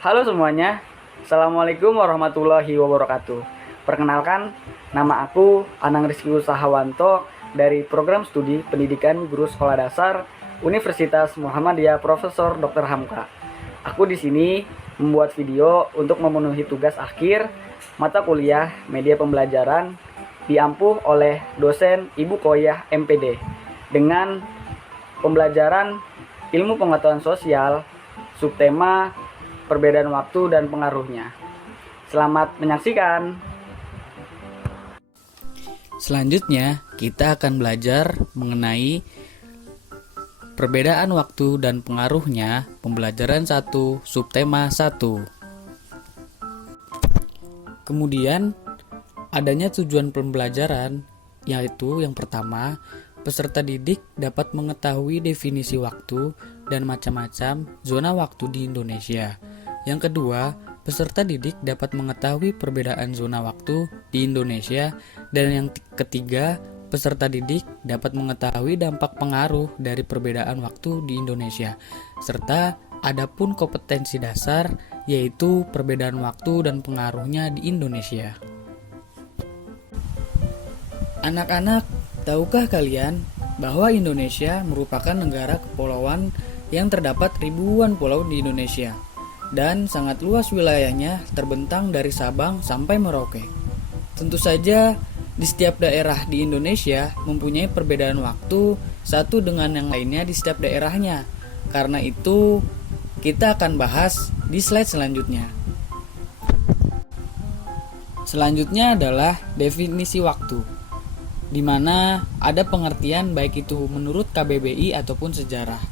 Halo semuanya, Assalamualaikum warahmatullahi wabarakatuh. Perkenalkan, nama aku Anang Rizky Usahawanto dari Program Studi Pendidikan Guru Sekolah Dasar Universitas Muhammadiyah Profesor Dr. Hamka. Aku di sini membuat video untuk memenuhi tugas akhir mata kuliah media pembelajaran diampuh oleh dosen Ibu Koyah MPD dengan pembelajaran ilmu pengetahuan sosial subtema perbedaan waktu dan pengaruhnya. Selamat menyaksikan. Selanjutnya, kita akan belajar mengenai perbedaan waktu dan pengaruhnya pembelajaran 1 subtema 1. Kemudian, adanya tujuan pembelajaran, yaitu yang pertama, peserta didik dapat mengetahui definisi waktu dan macam-macam zona waktu di Indonesia. Yang kedua, peserta didik dapat mengetahui perbedaan zona waktu di Indonesia. Dan yang ketiga, peserta didik dapat mengetahui dampak pengaruh dari perbedaan waktu di Indonesia. Serta adapun kompetensi dasar, yaitu perbedaan waktu dan pengaruhnya di Indonesia. Anak-anak, tahukah kalian bahwa Indonesia merupakan negara kepulauan yang terdapat ribuan pulau di Indonesia dan sangat luas wilayahnya terbentang dari Sabang sampai Merauke. Tentu saja di setiap daerah di Indonesia mempunyai perbedaan waktu satu dengan yang lainnya di setiap daerahnya. Karena itu kita akan bahas di slide selanjutnya. Selanjutnya adalah definisi waktu, di mana ada pengertian baik itu menurut KBBI ataupun sejarah.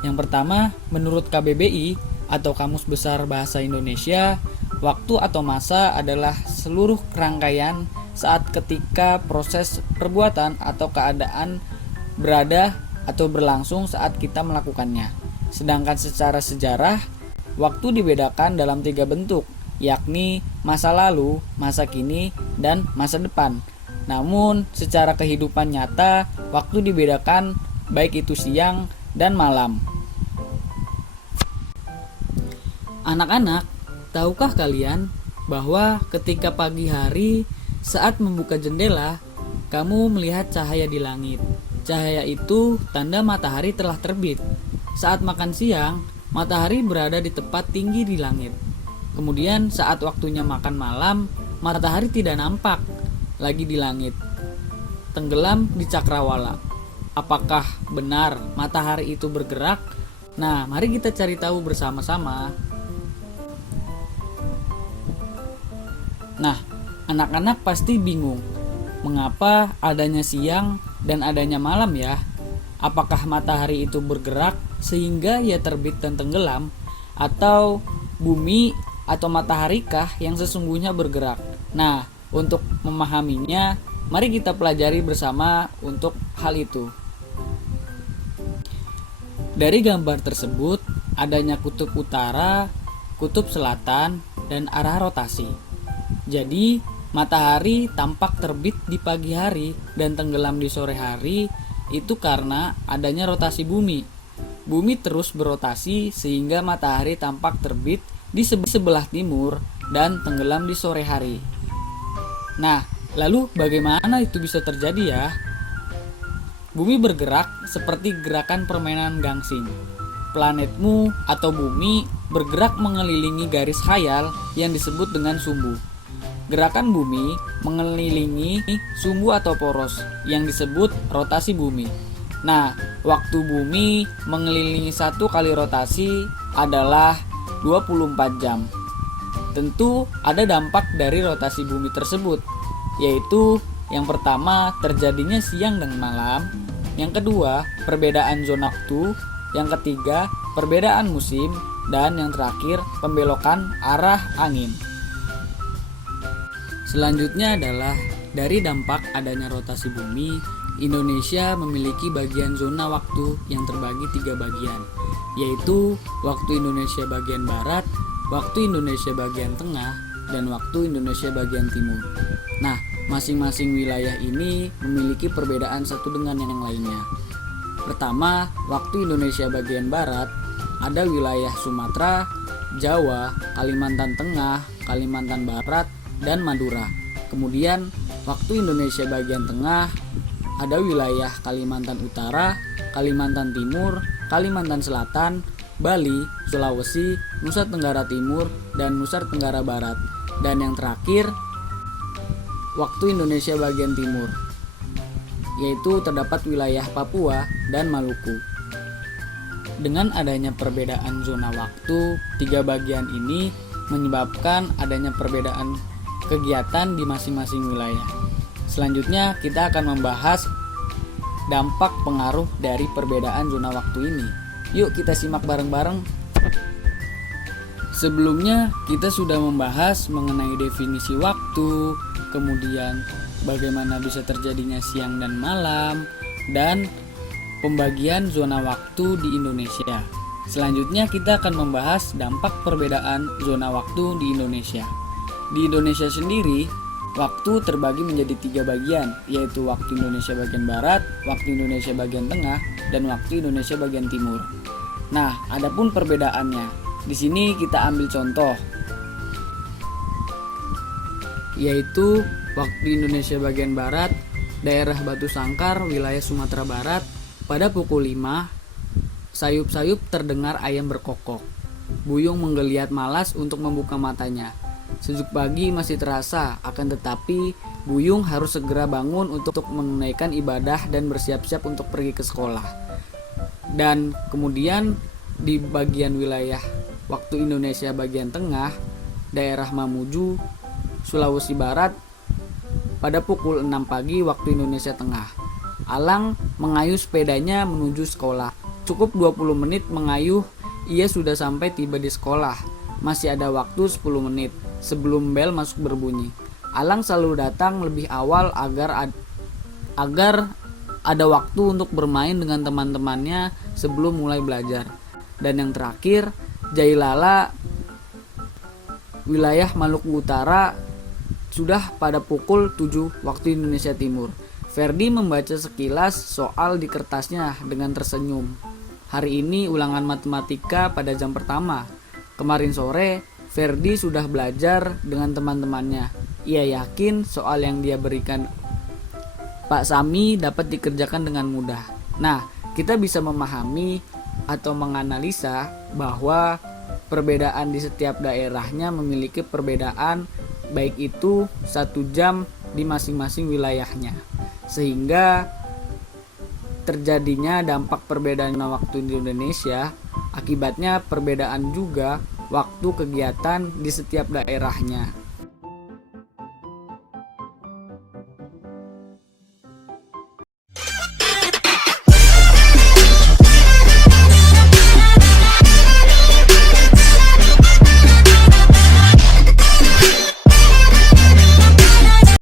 Yang pertama, menurut KBBI atau Kamus Besar Bahasa Indonesia, waktu atau masa adalah seluruh rangkaian saat ketika proses perbuatan atau keadaan berada atau berlangsung saat kita melakukannya. Sedangkan secara sejarah, waktu dibedakan dalam 3 bentuk, yakni masa lalu, masa kini, dan masa depan. Namun, secara kehidupan nyata, waktu dibedakan baik itu siang dan malam. Anak-anak, tahukah kalian bahwa ketika pagi hari saat membuka jendela, kamu melihat cahaya di langit. Cahaya itu tanda matahari telah terbit. Saat makan siang, matahari berada di tempat tinggi di langit. Kemudian saat waktunya makan malam, matahari tidak nampak lagi di langit, tenggelam di cakrawala. Apakah benar matahari itu bergerak? Nah, mari kita cari tahu bersama-sama. Nah, anak-anak pasti bingung, mengapa adanya siang dan adanya malam ya? Apakah matahari itu bergerak sehingga ia terbit dan tenggelam? Atau bumi atau mataharikah yang sesungguhnya bergerak? Nah, untuk memahaminya, mari kita pelajari bersama untuk hal itu. Dari gambar tersebut, adanya kutub utara, kutub selatan, dan arah rotasi. Jadi, matahari tampak terbit di pagi hari dan tenggelam di sore hari itu karena adanya rotasi bumi. Bumi terus berotasi sehingga matahari tampak terbit di sebelah timur dan tenggelam di sore hari. Nah, lalu bagaimana itu bisa terjadi ya? Bumi bergerak seperti gerakan permainan gangsing. Planetmu atau bumi bergerak mengelilingi garis khayal yang disebut dengan sumbu. Gerakan bumi mengelilingi sumbu atau poros yang disebut rotasi bumi. Nah, waktu bumi mengelilingi 1 kali rotasi adalah 24 jam. Tentu ada dampak dari rotasi bumi tersebut, yaitu yang pertama terjadinya siang dan malam, yang kedua perbedaan zona waktu, yang ketiga perbedaan musim, dan yang terakhir pembelokan arah angin. Selanjutnya adalah dari dampak adanya rotasi bumi, Indonesia memiliki bagian zona waktu yang terbagi 3 bagian, yaitu waktu Indonesia bagian barat, waktu Indonesia bagian tengah, dan waktu Indonesia bagian timur. Nah, masing-masing wilayah ini memiliki perbedaan satu dengan yang lainnya. Pertama, waktu Indonesia bagian barat, ada wilayah Sumatera, Jawa, Kalimantan Tengah, Kalimantan Barat, dan Madura. Kemudian waktu Indonesia bagian tengah ada wilayah Kalimantan Utara, Kalimantan Timur, Kalimantan Selatan, Bali, Sulawesi, Nusa Tenggara Timur, dan Nusa Tenggara Barat. Dan yang terakhir waktu Indonesia bagian timur, yaitu terdapat wilayah Papua dan Maluku. Dengan adanya perbedaan zona waktu, tiga bagian ini menyebabkan adanya perbedaan kegiatan di masing-masing wilayah. Selanjutnya kita akan membahas dampak pengaruh dari perbedaan zona waktu ini. Yuk kita simak bareng-bareng. Sebelumnya kita sudah membahas mengenai definisi waktu, kemudian bagaimana bisa terjadinya siang dan malam, dan pembagian zona waktu di Indonesia. Selanjutnya kita akan membahas dampak perbedaan zona waktu di Indonesia. Di Indonesia sendiri, waktu terbagi menjadi tiga bagian, yaitu waktu Indonesia bagian Barat, waktu Indonesia bagian Tengah, dan waktu Indonesia bagian Timur. Nah, adapun perbedaannya, di sini kita ambil contoh, yaitu waktu Indonesia bagian Barat, daerah Batu Sangkar, wilayah Sumatera Barat, pada pukul 5, sayup-sayup terdengar ayam berkokok. Buyung menggeliat malas untuk membuka matanya. Sejuk pagi masih terasa, akan tetapi Buyung harus segera bangun untuk menunaikan ibadah dan bersiap-siap untuk pergi ke sekolah. Dan kemudian di bagian wilayah waktu Indonesia bagian tengah, daerah Mamuju, Sulawesi Barat, pada pukul 6 pagi waktu Indonesia Tengah, Alang mengayuh sepedanya menuju sekolah. Cukup 20 menit mengayuh, ia sudah sampai tiba di sekolah. Masih ada waktu 10 menit sebelum bel masuk berbunyi. Alang selalu datang lebih awal agar ada waktu untuk bermain dengan teman-temannya sebelum mulai belajar. Dan yang terakhir, Jailala, wilayah Maluku Utara, sudah pada pukul 7 waktu Indonesia Timur. Ferdi membaca sekilas soal di kertasnya dengan tersenyum. Hari ini ulangan matematika pada jam pertama. Kemarin sore, Ferdi sudah belajar dengan teman-temannya. Ia yakin soal yang dia berikan Pak Sami dapat dikerjakan dengan mudah. Nah, kita bisa memahami atau menganalisa bahwa perbedaan di setiap daerahnya memiliki perbedaan, baik itu 1 jam di masing-masing wilayahnya, sehingga terjadinya dampak perbedaan waktu di Indonesia. Akibatnya perbedaan juga waktu kegiatan di setiap daerahnya.